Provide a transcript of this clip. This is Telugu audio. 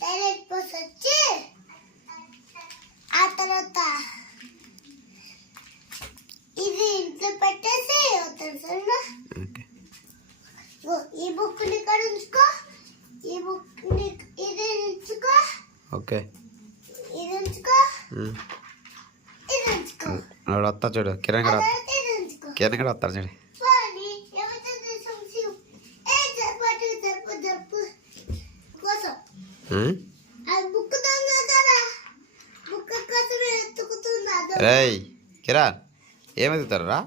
టాయిలెట్ పోసి వచ్చి ఆ తర్వాత ఇది ఇంట్లో పెట్టేసి అవుతాను సరేనా. ఈ బుక్ ని ఇక్కడ ఉంచుకో, ఈ బుక్ ని ఇది ఉంచుకో, ఓకే ఇది ఉంచుకో, ఇది ఉంచుకో. వస్తా చూడు, కిరణ్ కూడా ఇది ఉంచుకో. కిరణ్ కూడా వస్తారు చూడు. పోనీ, ఎవరితో తీసుకొచ్చి జరుపు కోసం అది బుక్ దొంగతారా, బుక్ కోసం ఎత్తుకుతుందా? రేయ్ కిరణ్ ఏమెత్తుతారు రా?